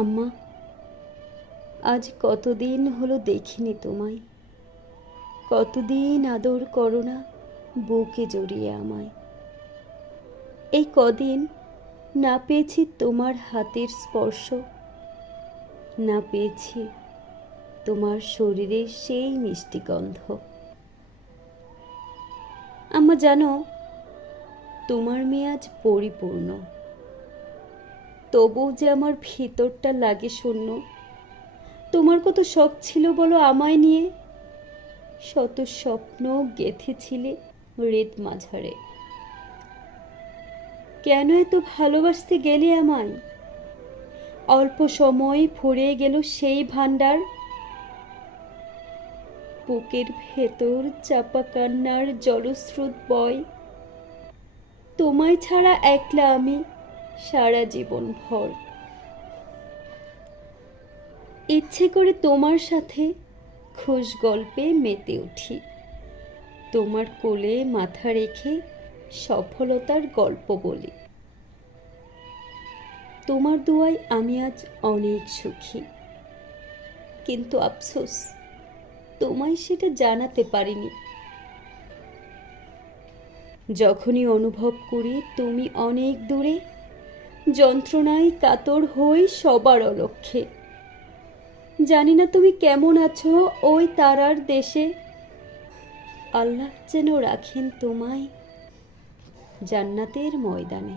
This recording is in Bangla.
আম্মা, আজ কতদিন হলো দেখিনি তোমায়। কতদিন আদর করো না বুকে জড়িয়ে আমায়। এই কদিন না পেয়েছি তোমার হাতের স্পর্শ, না পেয়েছি তোমার শরীরের সেই মিষ্টি গন্ধ। আম্মা জানো, তোমার মেয়ে আজ পরিপূর্ণ, তবুও যে আমার ভিতরটা লাগে শূন্য। তোমার কত শখ ছিল বলো আমায় নিয়ে, শত স্বপ্ন গেঁথেছিলে হৃদ মাঝারে। কেন এত ভালোবাসতে গেলে আমায়? অল্প সময় ফুরিয়ে গেল সেই ভান্ডার। বুকের ভেতর চাপা কান্নার জলস্রোত বয়। তোমায় ছাড়া একলা আমি সারা জীবন ভর। ইচ্ছে করে তোমার সাথে খুশ গল্পে মেতে উঠি, তোমার কোলে মাথা রেখে সফলতার গল্প বলি। তোমার দোয়ায় আমি আজ অনেক সুখী, কিন্তু আফসোস তোমায় সেটা জানাতে পারিনি। যখনই অনুভব করি তুমি অনেক দূরে, যন্ত্রণায় কাতর হই সবার অলক্ষ্যে। জানি না তুমি কেমন আছো ওই তারার দেশে। আল্লাহ যেন রাখেন তোমায় জান্নাতের ময়দানে।